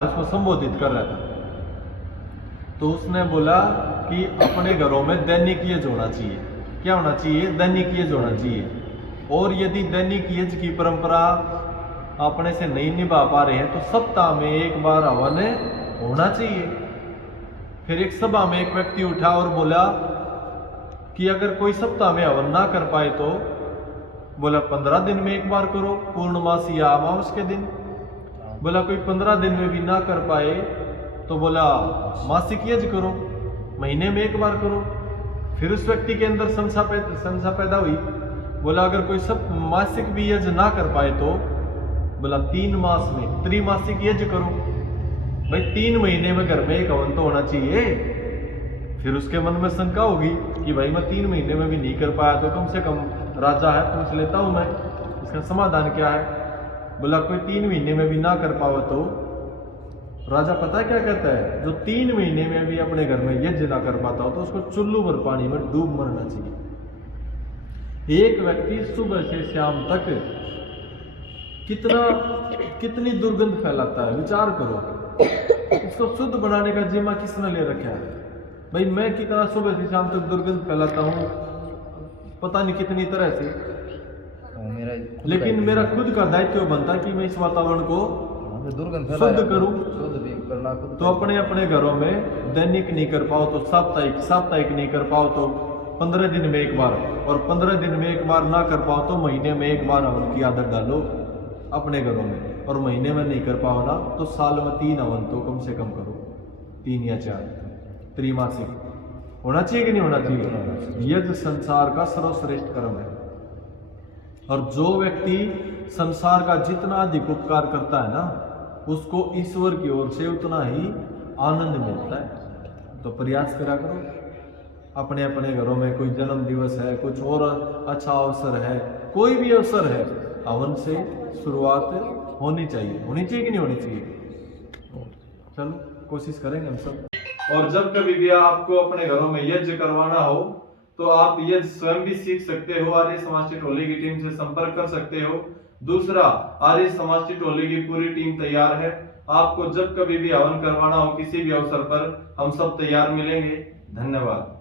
उसको संबोधित कर रहा था। तो उसने बोला कि अपने घरों में दैनिक यज्ञ होना चाहिए। क्या होना चाहिए? दैनिक यज्ञ होना चाहिए। और यदि दैनिक यज्ञ की परंपरा अपने से नहीं निभा पा रहे हैं तो सप्ताह में एक बार हवन होना चाहिए। फिर एक सभा में एक व्यक्ति उठा और बोला कि अगर कोई सप्ताह में हवन ना कर पाए तो बोला 15 दिन में एक बार करो, पूर्णमासी या अमावस के दिन। बोला कोई 15 दिन में भी ना कर पाए तो बोला मासिक यज्ञ करो, महीने में एक बार करो। फिर उस व्यक्ति के अंदर संशय पैदा हुई। बोला अगर कोई सब मासिक भी यज्ञ ना कर पाए तो बोला 3 मास में त्रिमासिक यज्ञ करो। भाई 3 महीने में घर में एक हवन तो होना चाहिए। फिर उसके मन में शंका होगी कि भाई मैं 3 महीने में भी नहीं कर पाया तो कम से कम राजा है पूछ लेता हूं मैं, इसका समाधान क्या है। बोला कोई 3 महीने में भी ना कर पाओ तो राजा पता क्या कहता है? जो 3 महीने में भी अपने घर में यज्ञ ना कर पाता हो तो उसको चुल्लू भर पानी में डूब मरना चाहिए। एक व्यक्ति सुबह से शाम तक कितनी दुर्गंध फैलाता है, विचार करो। इसको शुद्ध बनाने का जिम्मा किसने ले रखा है? भाई मैं कितना सुबह से शाम तक दुर्गंध फैलाता हूँ, पता नहीं कितनी तरह से। लेकिन मेरा खुद का दायित्व बनता कि मैं इस वातावरण को शुद्ध करूं। तो अपने अपने घरों में दैनिक नहीं कर पाओ तो साप्ताहिक नहीं कर पाओ तो 15 दिन में एक बार, और 15 दिन में एक बार ना कर पाओ तो महीने में एक बार हवन की आदत डालो अपने घरों में। और महीने में नहीं कर पाओ ना तो साल में 3 हवन तो कम से कम करो, 3 या 4 त्रिमासिक। होना चाहिए कि नहीं होना चाहिए? यज्ञ संसार का सर्वश्रेष्ठ कर्म है। और जो व्यक्ति संसार का जितना अधिक उपकार करता है ना उसको ईश्वर की ओर से उतना ही आनंद मिलता है। तो प्रयास करा करो। अपने अपने घरों में कोई जन्म दिवस है, कुछ और अच्छा अवसर है, कोई भी अवसर है, हवन से शुरुआत होनी चाहिए। होनी चाहिए कि नहीं होनी चाहिए? चलो कोशिश करेंगे हम सब। और जब कभी भी आपको अपने घरों में यज्ञ करवाना हो तो आप यज्ञ स्वयं भी सीख सकते हो। आर्य समाज टोले की टीम से संपर्क कर सकते हो। दूसरा, आर्य समाज टोले की पूरी टीम तैयार है। आपको जब कभी भी हवन करवाना हो किसी भी अवसर पर हम सब तैयार मिलेंगे। धन्यवाद।